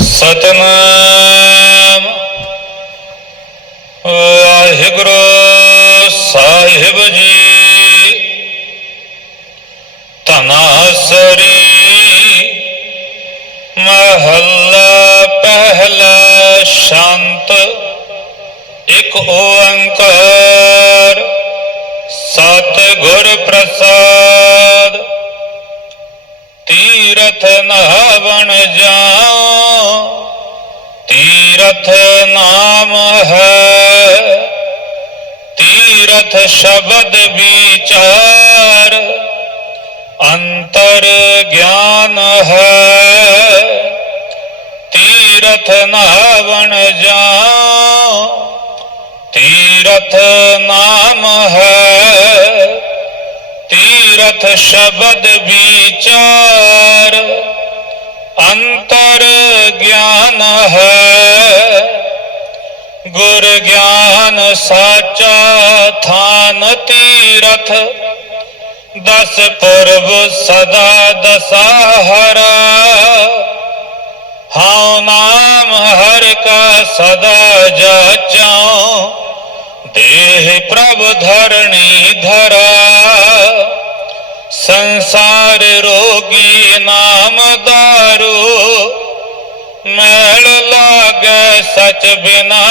ਸਤਨਾਮ। ਵਾਹਿਗੁਰੂ ਸਾਹਿਬ ਜੀ। ਤਨਾਸਰੀ ਮਹੱਲਾ ਪਹਿਲਾ ਸ਼ਾਂਤ। ਇੱਕ ਓੰਕਾਰ। ਸਤ ਗੁਰ ਪ੍ਰਸਾਦ। ਤੀਰਥ ਨਹਾਵਣ ਜਾਉ। ਤੀਰਥ ਨਾਮ ਹੈ। ਤੀਰਥ ਸ਼ਬਦ ਵਿਚਾਰ ਅੰਤਰ ਗਿਆਨ ਹੈ। ਤੀਰਥ ਨਹਾਵਣ ਜਾਉ। ਤੀਰਥ ਨਾਮ ਹੈ। ਤੀਰਥ ਸ਼ਬਦ ਵਿਚਾਰ। ਅੰਤਰ ਗਿਆਨ ਹੈ। ਗੁਰ ਗਿਆਨ ਸਾਚਾ ਥਾਨ ਤੀਰਥ। ਦਸ ਪੁਰਬ ਸਦਾ ਦਸਾਹਰਾ ਹਉ ਨਾਮ ਹਰ ਕਾ ਸਦਾ ਜਾਚਾਂ ਦੇਹ ਪ੍ਰਭ ਧਰਣੀ ਧਰਾ। ਸੰਸਾਰ ਰੋਗੀ ਨਾਮ ਦਾਰੂ, ਮੈਲ ਲਾਗੈ ਸਚ ਬਿਨਾ।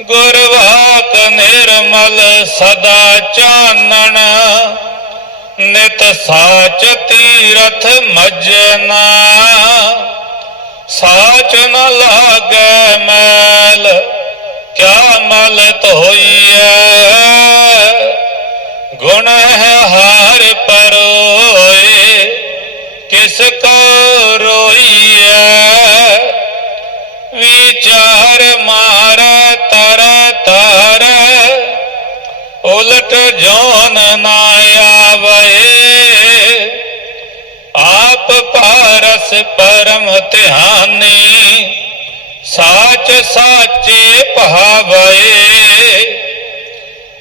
ਗੁਰਵਾਕ ਨਿਰਮਲ ਸਦਾ ਚਾਨਣ, ਨਿਤ ਸਾਚ ਤੀਰਥ ਮਜਨਾ। ਸਾਚ ਨ ਲਾਗੈ ਮੈਲ, ਕਿਆ ਮਲ ਧੋਈਐ ਗੁਣ ਹੈ ਹਾਰ ਪਰੋਏ, ਕਿਸ ਕੋ ਰੋਈਐ? ਵਿਚਾਰ ਮਾਰ ਤਰ ਤਰ ਉਲਟ ਜੋਨ ਨਾ ਆਵੇ ਆਪ ਪਾਰਸ ਪਰਮ ਧਿਆਨੀ, ਸਾਚ ਸਾਚੇ ਭਾਵੇ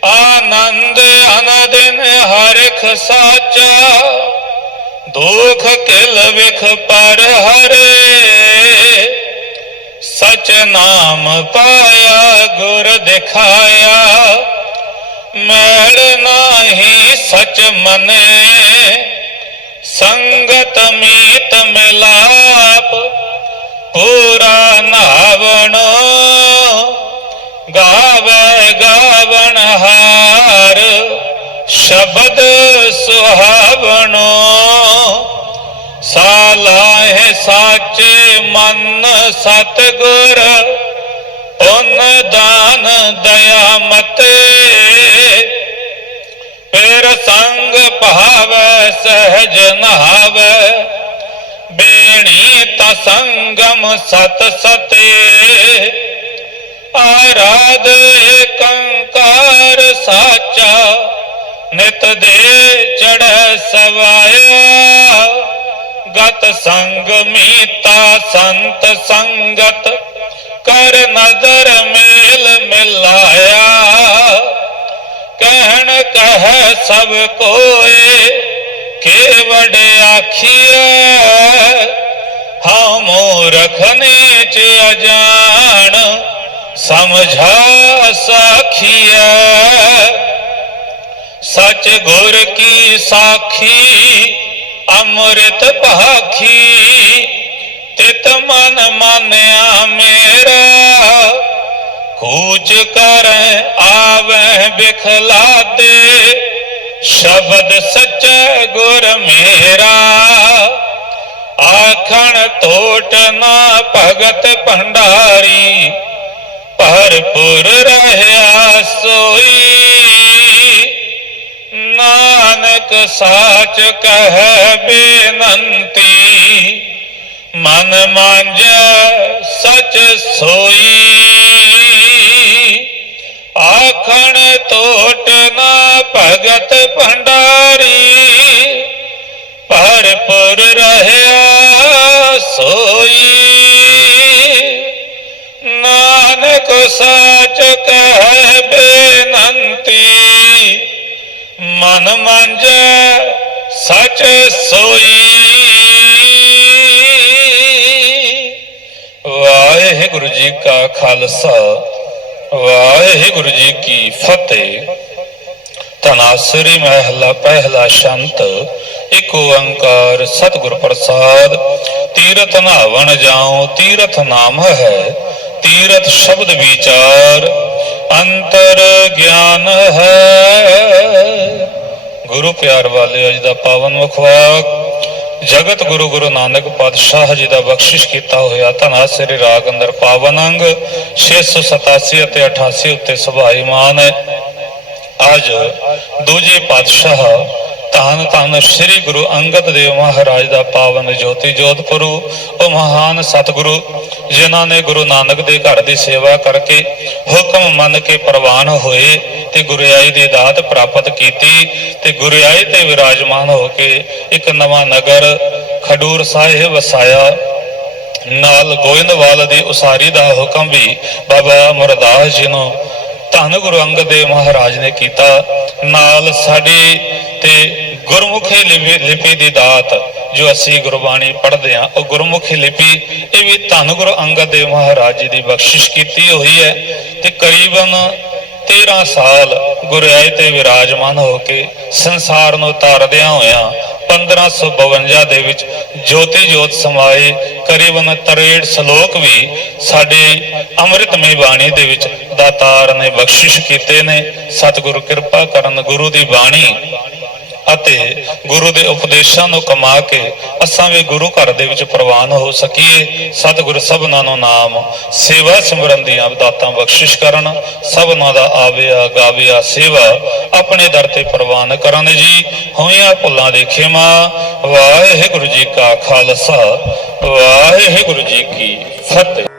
ਆਨੰਦ ਅਨਦਿਨ ਹਰਿਖ ਸਾਚਾ, ਦੁਖ ਕਿਲ ਵਿਖ ਪਰ ਹਰੇ। ਸਚ ਨਾਮ ਪਾਇਆ, ਗੁਰ ਦਿਖਾਇਆ, ਮੈਲ ਨਾਹੀ ਸਚ ਮਨੇ। ਸੰਗਤ ਮੀਤ ਮਿਲਾਪ ਪੂਰਾ ਨਾਵਣੋ ਸ਼ਬਦ ਸੁਹਾਵਣੋ ਸਾਲਾਹਿ ਸਾਚੇ ਮਨ ਸਤਗੁਰ, ਪੁੰਨ ਦਾਨ ਦਇਆ ਮਤੇ। ਫਿਰ ਸੰਗ ਭਾਵੈ ਸਹਿਜ ਨਹਾਵੈ, ਬੇਣੀ ਤਾ ਸੰਗਮ ਸਤ ਸਤੇ। ਆਰਾਧ ਏਕੰਕਾਰ ਸਾਚਾ ਨਿਤ ਦੇ ਚੜ੍ਹੈ ਸਵਾਇਆ। ਗਤ ਸੰਗ ਮੀਤਾ ਸੰਤ ਸੰਗਤ, ਕਰ ਨਜ਼ਰ ਮੇਲ ਮਿਲਾਇਆ। ਕਹਿਣ ਕਹੈ ਸਭ ਕੋਏ, ਕੇ ਕੇਵੜ ਆਖੀਐ? ਹਉ ਮੂਰਖ ਚ ਅਜਾਣ, ਸਮਝਾ ਸਾਖੀਐ। ਸਚ ਗੁਰ ਕੀ ਸਾਖੀ, ਅੰਮ੍ਰਿਤ ਭਾਖੀ, ਤਿਤ ਮਨ ਮਾਨਿਆ ਮੇਰਾ। ਕੂਚ ਕਰ ਆਵੇ ਬਿਖਲਾਦੇ ਸ਼ਬਦ ਸੱਚੇ ਗੁਰ ਮੇਰਾ। ਆਖਣ ਟੋਟ ਨਾ ਭਗਤ ਭੰਡਾਰੀ, ਭਰਪੁਰ ਰਹਿਆ ਸੋਈ। ਨਾਨਕ ਸਾਚ ਕਹਿ ਬੇਨੰਤੀ, ਮਨ ਮੰਜ ਸਚ ਸੋਈ। ਆਖਣ ਟੋਟ ਨਾ ਭਗਤ ਭੰਡਾਰੀ ਭਰਪੁਰ ਰਹਿਆ ਸੋਈ। ਨਾਨਕ ਸਾ ਮਨ ਮੰਜ ਸਚ ਸੋਈ। ਵਾਹਿਗੁਰੂ ਜੀ ਕਾ ਖਾਲਸਾ, ਵਾਹਿਗੁਰੂ ਜੀ ਕੀ ਫਤਿਹ। ਤਨਾਸਰੀ ਮਹਿਲਾ, ਪਹਿਲਾ ਸ਼ੰਤ, ਇਕ ਓੰਕਾਰ ਸਤਿਗੁਰ ਪ੍ਰਸਾਦ। ਤੀਰਥ ਨਾਵਣ ਜਾਉ, ਤੀਰਥ ਨਾਮ ਹੈ, ਤੀਰਥ ਸ਼ਬਦ ਵਿਚਾਰ। ਅੰਤਰ ਗਿਆਨ ਹੈ। ਗੁਰੂ ਪਿਆਰ ਵਾਲੇ ਜੀ ਦਾ ਪਾਵਨ ਮੁਖਵਾਕ ਜਗਤ ਗੁਰੂ ਗੁਰੂ ਨਾਨਕ ਪਾਤਸ਼ਾਹ ਜੀ ਦਾ ਬਖਸ਼ਿਸ਼ ਕੀਤਾ ਹੋਇਆ। ਧਨਾ ਸ੍ਰੀ ਰਾਗ ਅੰਦਰ ਪਾਵਨ ਅੰਗ। 687 ਅਤੇ 88 ਉੱਤੇ ਸੁਭਾਈਮਾਨ ਹੈ ਅੱਜ ਦੂਜੇ ਪਾਤਸ਼ਾਹ ਧੰਨ ਧੰਨ ਸ੍ਰੀ ਗੁਰੂ ਅੰਗਦ ਦੇਵ ਮਹਾਰਾਜ ਦਾ ਪਾਵਨ ਜੋਤੀ ਜੋਤਪੁਰੂ ਉਹ ਮਹਾਨ ਸਤਿਗੁਰੂ, ਜਿਨ੍ਹਾਂ ਨੇ ਗੁਰੂ ਨਾਨਕ ਦੇ ਘਰ ਦੀ ਸੇਵਾ ਕਰਕੇ ਹੁਕਮ ਮੰਨ ਕੇ ਪ੍ਰਵਾਨ ਹੋਏ ਤੇ ਗੁਰਿਆਈ ਦੀ ਦਾਤ ਪ੍ਰਾਪਤ ਕੀਤੀ ਤੇ ਗੁਰਿਆਈ ਤੇ ਵਿਰਾਜਮਾਨ ਹੋ ਕੇ ਇੱਕ ਨਵਾਂ ਨਗਰ ਖਡੂਰ ਸਾਹਿਬ ਵਸਾਇਆ। ਨਾਲ ਗੋਇੰਦਵਾਲ ਦੀ ਉਸਾਰੀ ਦਾ ਹੁਕਮ ਵੀ ਬਾਬਾ ਮੁਰਦਾਸ ਜੀ ਨੂੰ ਧੰਨ ਗੁਰੂ ਅੰਗਦ ਦੇਵ ਮਹਾਰਾਜ ਨੇ ਕੀਤਾ। ਨਾਲ ਸਾਡੀ ਤੇ ਗੁਰਮੁਖੀ ਲਿਪੀ ਲਿਪੀ ਦੀ ਦਾਤ ਜੋ ਅਸੀਂ ਗੁਰਬਾਣੀ ਪੜ੍ਹਦੇ ਹਾਂ, ਉਹ ਗੁਰਮੁਖੀ ਲਿਪੀ, ਇਹ ਵੀ ਧੰਨ ਗੁਰੂ ਅੰਗਦ ਦੇਵ ਮਹਾਰਾਜ ਜੀ ਦੀ ਬਖਸ਼ਿਸ਼ ਕੀਤੀ ਹੋਈ ਹੈ ਤੇ ਕਰੀਬਨ 13 ਸਾਲ ਗੁਰਿਆਏ ਤੇ ਵਿਰਾਜਮਾਨ ਹੋ ਕੇ ਸੰਸਾਰ ਨੂੰ ਤਾਰਦਿਆਂ ਹੋਇਆਂ 1552 ਦੇ ਵਿੱਚ ਜੋਤੀ ਜੋਤ ਸਮਾਏ, ਕਰੀਬਨ 63 ਸ਼ਲੋਕ ਵੀ ਸਾਡੇ ਅੰਮ੍ਰਿਤਮਈ ਬਾਣੀ ਦੇ ਵਿੱਚ ਦਾਤਾਰ ਨੇ ਬਖਸ਼ਿਸ਼ ਕੀਤੇ ਨੇ। ਸਤਿਗੁਰੂ ਕਿਰਪਾ ਕਰਨ ਗੁਰੂ ਦੀ ਬਾਣੀ ਅਤੇ ਗੁਰੂ ਦੇ ਉਪਦੇਸ਼ਾਂ ਨੂੰ ਕਮਾ ਕੇ ਅਸਾਂ ਵੀ ਗੁਰੂ ਘਰ ਦੇ ਵਿੱਚ ਪ੍ਰਵਾਨ ਹੋ ਸਕੀਏ। ਸਤਿਗੁਰ ਸਭਨਾਂ ਨੂੰ ਨਾਮ, ਸੇਵਾ ਸਿਮਰਨ ਦੀਆਂ ਦਾਤਾਂ ਬਖਸ਼ਿਸ਼ ਕਰਨ। ਸਭਨਾਂ ਦਾ ਆਵਿਆ, ਗਾਵਿਆ, ਸੇਵਾ ਆਪਣੇ ਦਰ ਤੇ ਪ੍ਰਵਾਨ ਕਰਨ ਜੀ। ਹੋਈਆਂ ਭੁੱਲਾਂ ਦੇ ਖਿਮਾ, ਵਾਹਿਗੁਰੂ ਜੀ ਕਾ ਖਾਲਸਾ, ਵਾਹਿਗੁਰੂ ਜੀ ਕੀ ਫਤਿਹ।